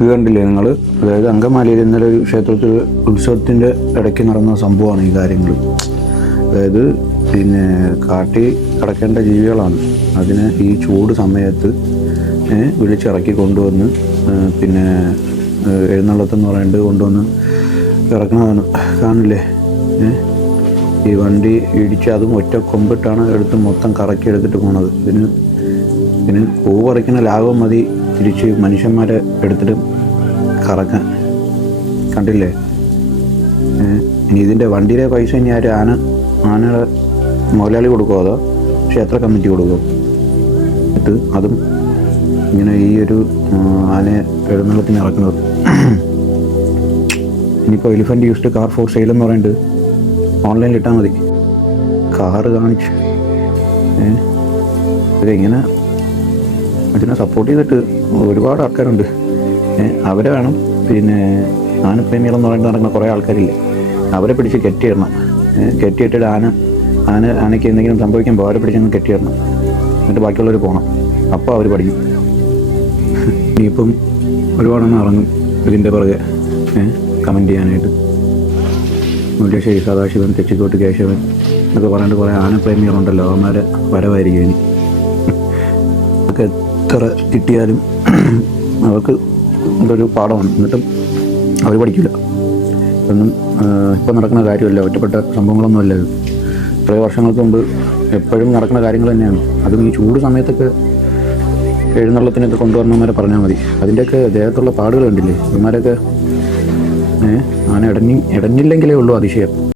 ഇത് കണ്ടില്ലേ നിങ്ങൾ? അതായത് അങ്കമാലിയിൽ ഇന്നലെ ഒരു ക്ഷേത്രത്തിൽ ഉത്സവത്തിൻ്റെ ഇടയ്ക്ക് നടന്ന സംഭവമാണ് ഈ കാര്യങ്ങൾ. അതായത് പിന്നെ കാട്ടി കിടക്കേണ്ട ജീവികളാണ്, അതിനെ ഈ ചൂട് സമയത്ത് വിളിച്ചിറക്കി കൊണ്ടുവന്ന് പിന്നെ എഴുന്നള്ളത്തെന്ന് പറയുന്നത് കൊണ്ടുവന്ന് ഇറക്കണതാണ്. കാണില്ലേ? ഈ വണ്ടി ഇടിച്ച് അതും ഒറ്റ കൊമ്പിട്ടാണ് എടുത്ത് മൊത്തം കറക്കി എടുത്തിട്ട് പോണത്. ഇതിന് പൂ പറിക്കുന്ന ലാഭം മതി തിരിച്ച് മനുഷ്യന്മാരെ എടുത്തിട്ട് കറക്കാൻ. കണ്ടില്ലേ? ഇനി ഇതിൻ്റെ വണ്ടിയിലെ പൈസ ഇനി ആര് ആനയുടെ മുതലാളി കൊടുക്കുമോ അതോ ക്ഷേത്ര കമ്മിറ്റി കൊടുക്കുമോ? എന്നിട്ട് അതും ഇങ്ങനെ ഈ ഒരു ആനയെ എഴുന്നള്ളത്തിന് ഇറക്കുന്നത്. ഇനിയിപ്പോൾ elephant used car for sale എന്ന് പറയുന്നത് ഓൺലൈനിൽ ഇട്ടാൽ മതി. കാറ് കാണിച്ച് ഇങ്ങനെ ഇതിനെ സപ്പോർട്ട് ചെയ്തിട്ട് ഒരുപാട് ആൾക്കാരുണ്ട്. അവരെ വേണം പിന്നെ ആനപ്രേമികളെന്ന് പറയുന്നത് നടക്കുന്ന കുറേ ആൾക്കാരില്ലേ, അവരെ പിടിച്ച് കെട്ടിയിടണം. കെട്ടിയിട്ടിട്ട് ആനയ്ക്ക് എന്തെങ്കിലും സംഭവിക്കുമ്പോൾ അവരെ പിടിച്ചൊന്ന് കെട്ടിയിടണം. എന്നിട്ട് ബാക്കിയുള്ളവർ പോകണം. അപ്പോൾ അവർ പഠിക്കും. ഇനിയിപ്പം ഒരുപാടെണ്ണം ഇറങ്ങും ഇതിൻ്റെ പുറകെ കമൻറ്റ് ചെയ്യാനായിട്ട്. മുല്ലശ്ശേരി സദാശിവൻ, തെച്ചിക്കോട്ട് കേശവൻ എന്നൊക്കെ പറഞ്ഞിട്ട് കുറേ ആനപ്രേമികളുണ്ടല്ലോ, അവന്മാരെ വരവായിരിക്കും ഇനി. അതൊക്കെ എത്ര കിട്ടിയാലും അവർക്ക് എന്തൊരു പാഠമാണ്. എന്നിട്ടും അവർ പഠിക്കില്ല. ഇതൊന്നും ഇപ്പം നടക്കുന്ന കാര്യമല്ല, ഒറ്റപ്പെട്ട സംഭവങ്ങളൊന്നും അല്ല. ഇത്രയും വർഷങ്ങൾക്ക് മുമ്പ് എപ്പോഴും നടക്കുന്ന കാര്യങ്ങൾ തന്നെയാണ്. അതും ഈ ചൂട് സമയത്തൊക്കെ എഴുന്നള്ളത്തിനൊക്കെ കൊണ്ടുവരണവന്മാരെ പറഞ്ഞാൽ മതി. അതിൻ്റെയൊക്കെ ദേഹത്തുള്ള പാടുകൾ കണ്ടില്ലേ? ഇവന്മാരൊക്കെ ആന ഇടഞ്ഞില്ലെങ്കിലേ ഉള്ളൂ അതിശയം.